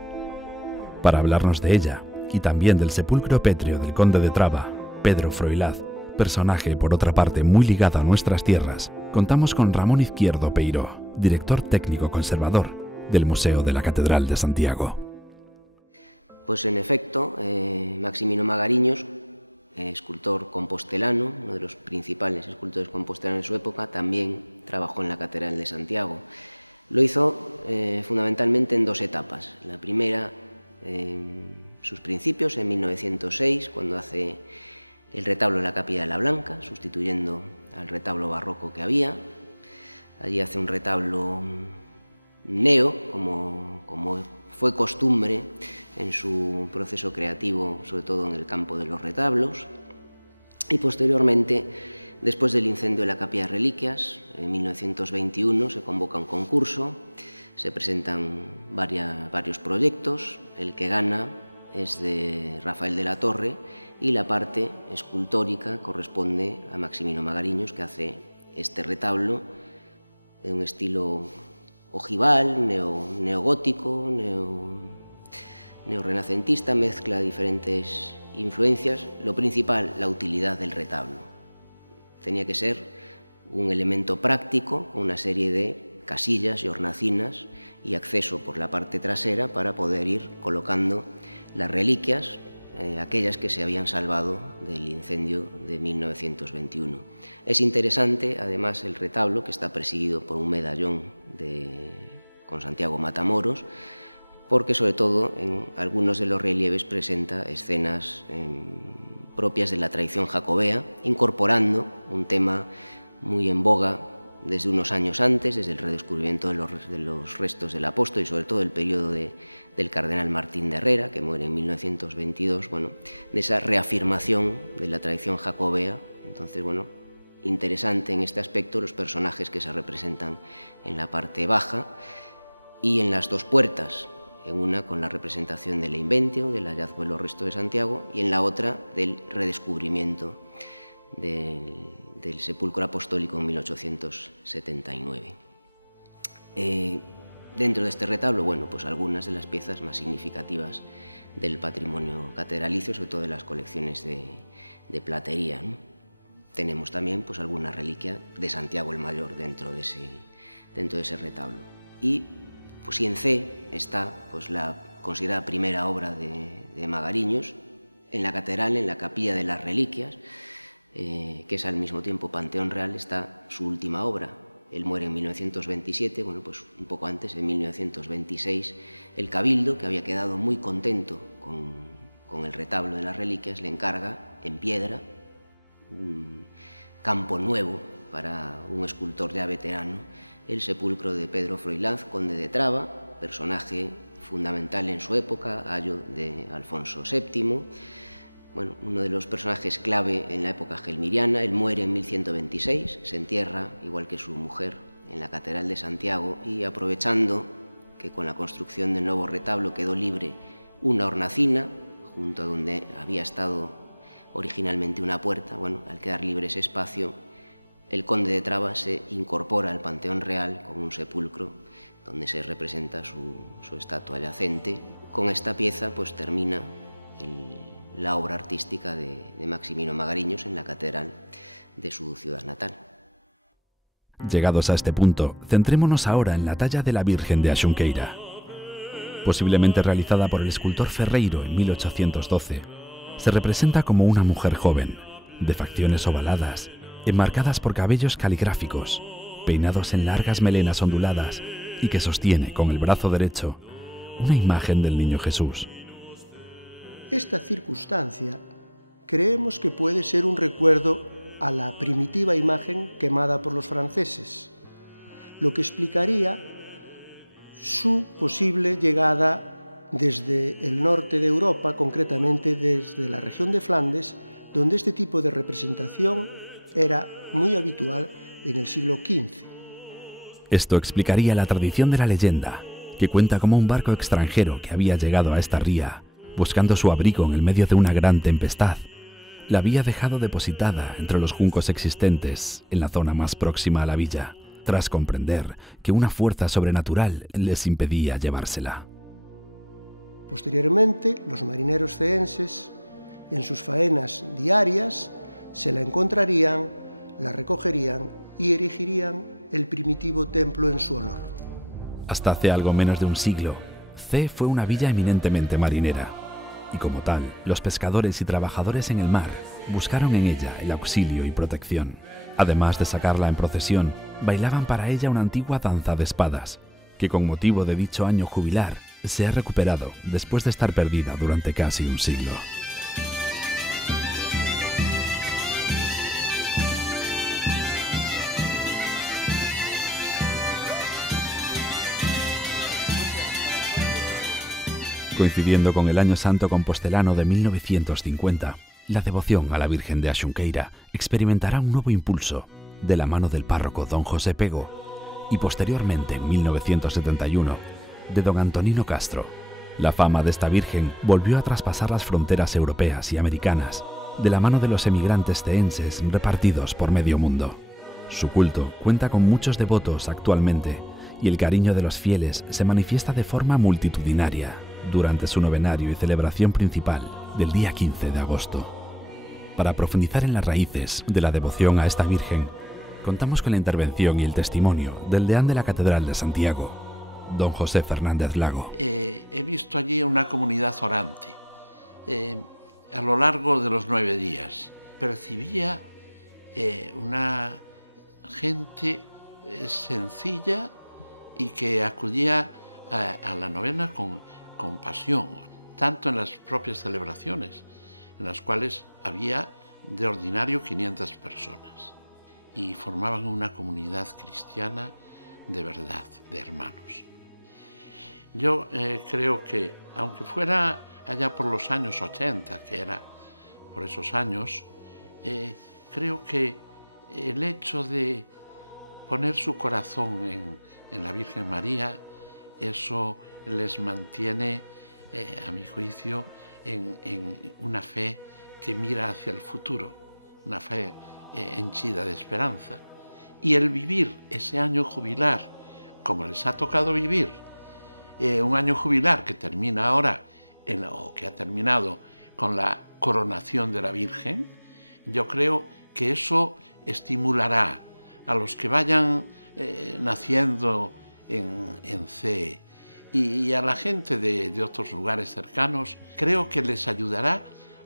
Para hablarnos de ella, y también del sepulcro pétreo del conde de Traba, Pedro Froilaz, personaje por otra parte muy ligado a nuestras tierras, contamos con Ramón Izquierdo Peiró, director técnico conservador del Museo de la Catedral de Santiago. Pues en efecto, Maximino Magariños, escultor compostelano, uno de los principales escultores compostelanos de su época, también trabajó en la Catedral de Santiago. Lo hizo fundamentalmente en dos etapas. La primera, sus principios, en 1906, cuando hace el retablo de la Capilla de la Blanca, sustituyendo al retablo barroco que había. Allí hace un retablo neo, como fue costumbre en su proceso creativo, sobre todo en el campo de los retablos. Y posteriormente, después del incendio de la Capilla de Reliquias, en 1921 se convoca un concurso, se presentan varios proyectos, el que gana es de Rafael de la Torre, y la parte escultórica corresponde a Maximino Magariños, que hace este retablo en un estilo ojival, neogótico, neorrenacentista, mezcla diferentes influencias. Lo principal, la utilidad del retablo. Tenía que ser un elemento práctico, una serie de casillas y hornacinas y acceso por la parte trasera para poder ir colocando las reliquias, aquellas que se habían salvado del incendio de 1921. Es interesante, además, el retablo, que está presidido por un medallón con Santiago Matamoros, porque sobre todo en algunos de los relieves presenta escenas propias de la tradición jacobea, incorporando un tema muy en boga desde unos años antes, desde el redescubrimiento de los restos del apóstol y sobre todo el periodo del cardenal Martín de Herrera, que muere en 1922, bueno, de esa reafirmación de la tradición jacobea. Entonces, bueno, interesante en este aspecto los personajes que se representan en la parte baja y en las dos puertas, en una con la representación del inventio, del hallazgo de los restos de Santiago, y en la otra del redescubrimiento del sepulcro apostólico en 1879. Dentro de este retablo, bueno, pues algunas de las piezas más significativas del patrimonio catedralicio, sobre todo de las colecciones de platería, ¿no? Tenemos también pues alguna reliquia de Santiago el Mayor dentro de ese retablo. Y pues en C está pues la considerada primera obra de Magariños en la catedral, en la capilla de las reliquias, que es al mismo tiempo Panteón Real, está su última obra. Él muere en 1927, bueno, pues un poco antes, en 1926, el Cabildo, que había quedado muy contento con el retablo de las reliquias, le encarga en piedra un campo nuevo para un escultor ya veterano, el sepulcro de Pedro Froilaz, conde de Traba, personaje fundamental en su época, ayo de Alfonso VII, bueno, uno de los personajes clave en la época gelmiriana. Él muere en 1126, se entierra, igual que su mujer, en la Catedral de Santiago, y aprovechando que con la construcción del nuevo retablo quedó libre una hornacina, junto a donde había estado originalmente una puerta, bueno, al quedar libre ese espacio, el conde de Traba se incorpora al Panteón Real con un sepulcro donde se representa su estatua yacente. Con esta pieza pues termina la obra artística de Maximino Magariños en la catedral de su ciudad natal. Llegados a este punto, centrémonos ahora en la talla de la Virgen de Axunqueira. Posiblemente realizada por el escultor Ferreiro en 1812, se representa como una mujer joven, de facciones ovaladas, enmarcadas por cabellos caligráficos, peinados en largas melenas onduladas y que sostiene con el brazo derecho una imagen del Niño Jesús. Esta circunstancia creemos que puede ser un recuerdo a la primitiva imagen quemada por los franceses, lo que explicaría su posible llegada desde el norte de Europa, concretamente desde la región de Flandes, donde este tipo de representación era muy habitual en el siglo XV. Esto explicaría la tradición de la leyenda, que cuenta como un barco extranjero que había llegado a esta ría buscando su abrigo en el medio de una gran tempestad. La había dejado depositada entre los juncos existentes en la zona más próxima a la villa, tras comprender que una fuerza sobrenatural les impedía llevársela. Posteriormente, los marineros ceenses, en sus faenas diarias, se la encontrarían, la recogerían y erigirían el primitivo templo en su honor. Hasta hace algo menos de un siglo, C fue una villa eminentemente marinera, y como tal, los pescadores y trabajadores en el mar buscaron en ella el auxilio y protección. Además de sacarla en procesión, bailaban para ella una antigua danza de espadas, que con motivo de dicho año jubilar se ha recuperado después de estar perdida durante casi un siglo. Coincidiendo con el Año Santo Compostelano de 1950, la devoción a la Virgen de Axunqueira experimentará un nuevo impulso de la mano del párroco don José Pego y posteriormente, en 1971, de don Antonino Castro. La fama de esta Virgen volvió a traspasar las fronteras europeas y americanas de la mano de los emigrantes ceenses repartidos por medio mundo. Su culto cuenta con muchos devotos actualmente y el cariño de los fieles se manifiesta de forma multitudinaria durante su novenario y celebración principal del día 15 de agosto. Para profundizar en las raíces de la devoción a esta Virgen, contamos con la intervención y el testimonio del deán de la Catedral de Santiago, don José Fernández Lago. He visto allí una comunidad orante. A lo largo de los 9 días percibía una gente sencilla y que acudía a la novena con pasión, tanto en las propias celebraciones, en las cuales había de ordinario 500 personas, y formaban una comunidad cristiana de verdad, de hermanos. Yo creo que, aunque fuera allá por los años 80, que era por esos años, creo que el hecho de poner su corazón en la Virgen María, eso les mantiene, a mi juicio, en una fe que mira hacia el futuro, una fe henchida de esperanza. Y el vivir ese año jubilar, como les ha tocado vivir, un año jubilar que termina ahora, o que ha terminado con la coronación de la Virgen, yo creo que eso estimulará a los que vayan naciendo en CEE y a la gente de otros lugares cercanos, creo que les ayudará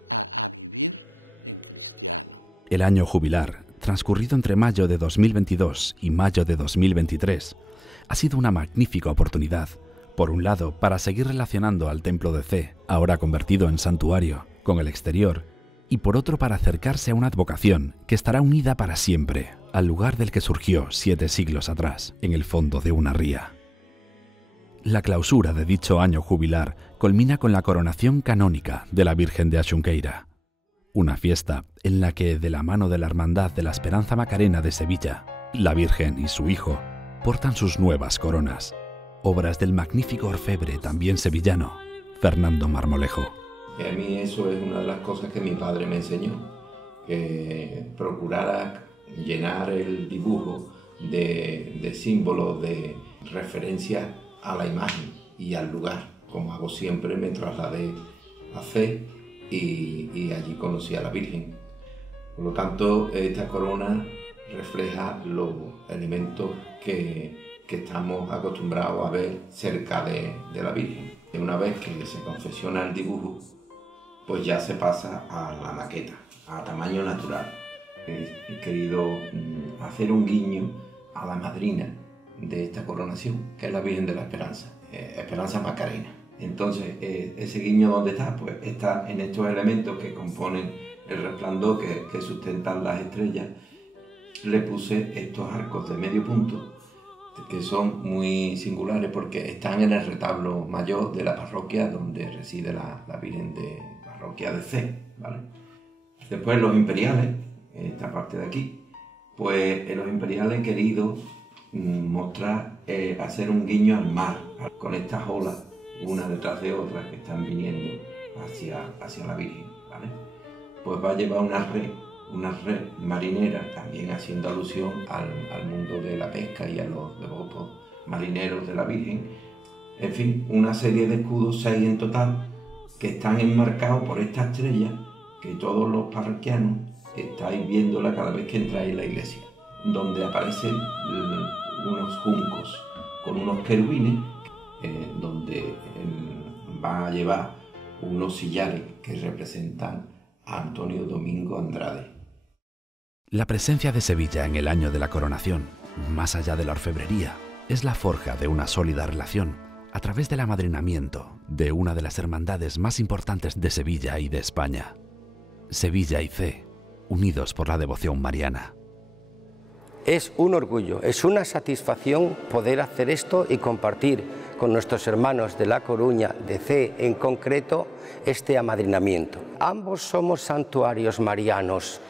a vivir en cristiano. El año jubilar, transcurrido entre mayo de 2022 y mayo de 2023, ha sido una magnífica oportunidad, por un lado, para seguir relacionando al templo de CEE, ahora convertido en santuario, con el exterior, y por otro para acercarse a una advocación que estará unida para siempre al lugar del que surgió 7 siglos atrás, en el fondo de una ría. La clausura de dicho año jubilar culmina con la coronación canónica de la Virgen de Axunqueira, una fiesta en la que, de la mano de la Hermandad de la Esperanza Macarena de Sevilla, la Virgen y su hijo portan sus nuevas coronas, obras del magnífico orfebre también sevillano, Fernando Marmolejo. Y a mí eso es una de las cosas que mi padre me enseñó, que procurara llenar el dibujo de símbolos, de referencia a la imagen y al lugar. Como hago siempre, me trasladé a CEE y allí conocí a la Virgen. Por lo tanto, esta corona refleja los elementos que estamos acostumbrados a ver cerca de la Virgen. Y una vez que se confecciona el dibujo, pues ya se pasa a la maqueta, a tamaño natural. He querido hacer un guiño a la madrina de esta coronación, que es la Virgen de la Esperanza, Esperanza Macarena. Entonces, ese guiño, ¿dónde está? Pues está en estos elementos que componen el resplandor que sustentan las estrellas. Le puse estos arcos de medio punto, que son muy singulares porque están en el retablo mayor de la parroquia donde reside la Virgen de parroquia de CEE, ¿vale? Después los imperiales, esta parte de aquí, pues en los imperiales he querido mostrar, hacer un guiño al mar, con estas olas, una detrás de otra, que están viniendo hacia la Virgen, ¿vale? Pues va a llevar una red marinera, también haciendo alusión al mundo de la pesca y a los devotos marineros de la Virgen. En fin, una serie de escudos, 6 en total, que están enmarcados por esta estrella que todos los parroquianos estáis viéndola cada vez que entráis en la iglesia, donde aparecen unos juncos con unos querubines, donde van a llevar unos sillares que representan a Antonio Domingo Andrade. La presencia de Sevilla en el año de la coronación, más allá de la orfebrería, es la forja de una sólida relación a través del amadrinamiento de una de las hermandades más importantes de Sevilla y de España. Sevilla y CEE, unidos por la devoción mariana. Es un orgullo, es una satisfacción poder hacer esto y compartir con nuestros hermanos de La Coruña, de CEE en concreto, este amadrinamiento. Ambos somos santuarios marianos,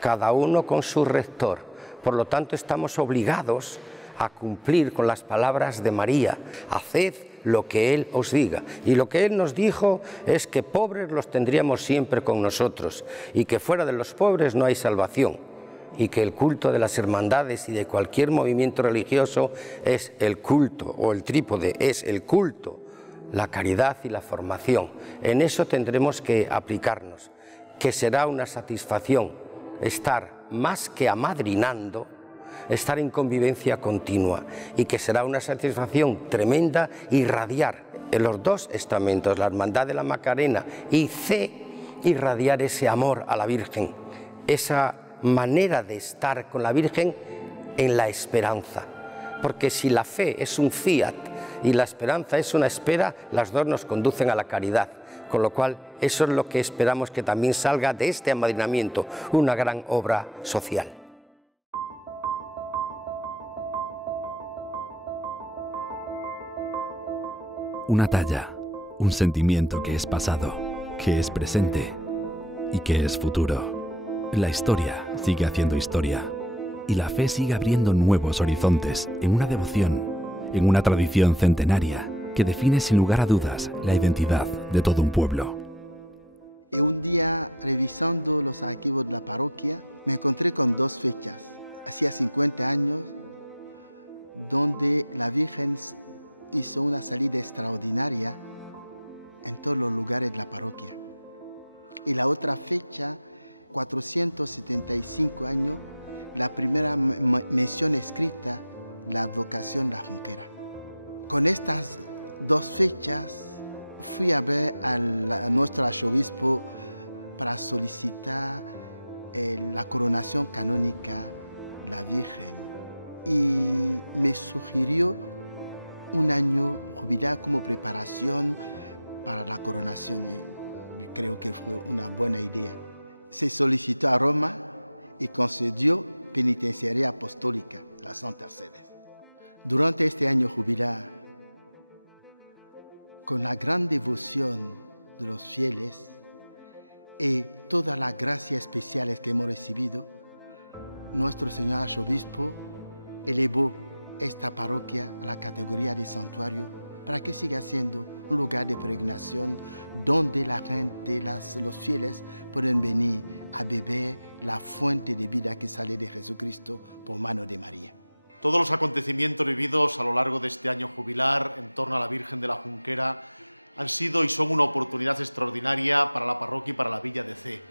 cada uno con su rector, por lo tanto estamos obligados a cumplir con las palabras de María: haced lo que Él os diga. Y lo que Él nos dijo es que pobres los tendríamos siempre con nosotros y que fuera de los pobres no hay salvación, y que el culto de las hermandades y de cualquier movimiento religioso es el culto, o el trípode es el culto, la caridad y la formación. En eso tendremos que aplicarnos, que será una satisfacción estar más que amadrinando, estar en convivencia continua, y que será una satisfacción tremenda irradiar en los dos estamentos, la Hermandad de la Macarena y CEE, irradiar ese amor a la Virgen, esa manera de estar con la Virgen en la esperanza, porque si la fe es un fiat y la esperanza es una espera, las dos nos conducen a la caridad, con lo cual eso es lo que esperamos que también salga de este amadrinamiento, una gran obra social. Una talla, un sentimiento que es pasado, que es presente y que es futuro. La historia sigue haciendo historia y la fe sigue abriendo nuevos horizontes en una devoción, en una tradición centenaria que define sin lugar a dudas la identidad de todo un pueblo. Y un día, revisando los archivos de la parroquia, me encontré con dos fechas. Hacía 50 años, donde la Virgen hizo una salida extraordinaria en todos los lugares de la parroquia. Y la otra fecha, 475 años, la primera mención escrita, la advocación de la Junquera. Con estas dos fechas fui a ver a nuestro arzobispo para solicitar la coronación canónica de la Virgen y me sugirió un año jubilar como preparación para la coronación. Y creo que fue una buena idea. Se solicitó a Roma y concedió penitenciaría apostólica, la Santa Sede. Durante este año jubilar, con la gran devoción de los fieles y todas las gracias especiales que hemos recibido, nuestro señor arzobispo elevó esta parroquia a la categoría de santuario para que siga siendo un lugar de peregrinación donde la gente, los fieles pueden venir a beber la fuente de vida que sale de Jesucristo por mano de María. Todos los acontecimientos vividos a lo largo de este año jubilar en torno a la Virgen de la Junquera han sido y son una oportunidad extraordinaria para la parroquia y para la villa de Cee.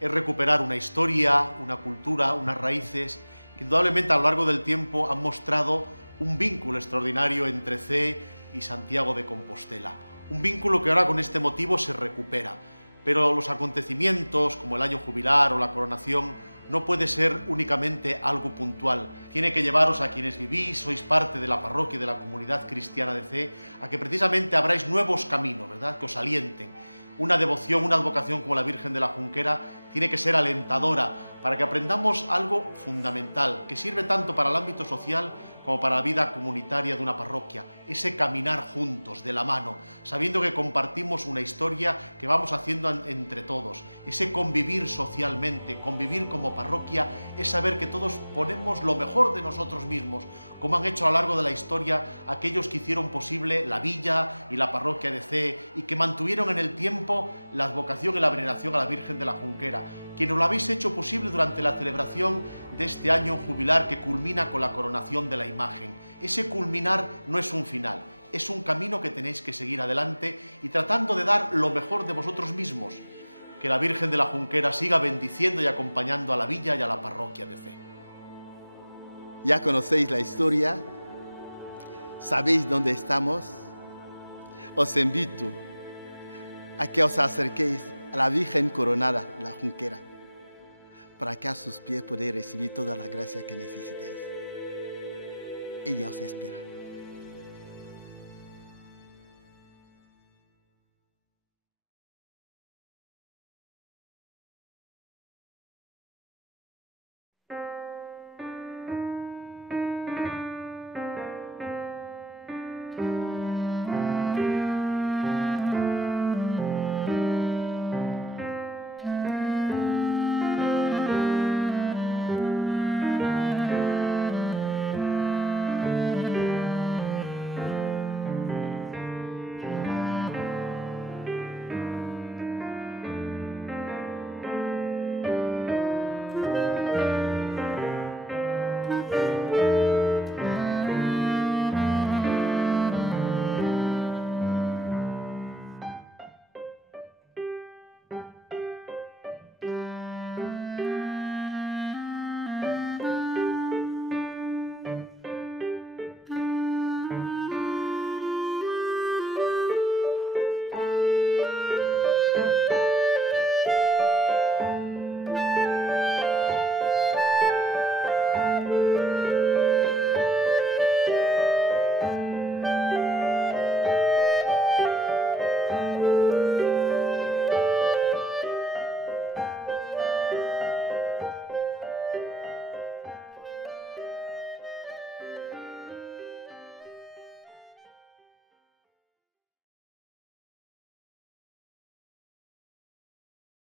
Es recuperar una historia, una cultura, unas raíces que indudablemente a lo largo del tiempo han mostrado un vínculo extraordinario entre Cee y Santiago de Compostela. Un vínculo que ahora con este motivo se recupera. Pero los acontecimientos como el año jubilar o la coronación no puede ser únicamente algo puntual. Tiene que llevaros a quienes vivís, sois parte de la parroquia y de la comunidad cristiana de Cee, a que precisamente abráis nuevos caminos, ¿verdad?, que os alienten. Una devoción, una advocación como la Virgen de la Junquera tiene que ser alentadora para que aprendamos algo fundamental, que sirve tanto para el ámbito social como para la vida comunitaria de una parroquia, ese caminar juntos, de la mano, sabiendo que compartimos una historia que vamos haciendo entre todos, ese convivir socialmente, convivir como parroquia, es saber que todos ponemos lo mejor de nosotros mismos, como han hecho a lo largo de la historia aquellos que hicieron posible la villa y la parroquia de Cee y que mantuvieron en el tiempo la advocación y la veneración a la Virgen de la Junquera, quienes lo habéis hecho posible durante la celebración de este año jubilar que culmina con la coronación de la imagen. Ese culminar no es un final, es un camino que tenéis que seguir adelante y tratando de dar lo mejor de vosotros mismos. Que la Virgen de la Junquera siga bendiciendo y acompañando a la villa y a la parroquia de Cee. Ya conocéis la historia, sabéis dónde estamos. Os invito a que os acerquéis a la Virgen coronada, la Junquera, para que a sus pies podáis recibir toda la gracia que necesitáis. Ella os espera.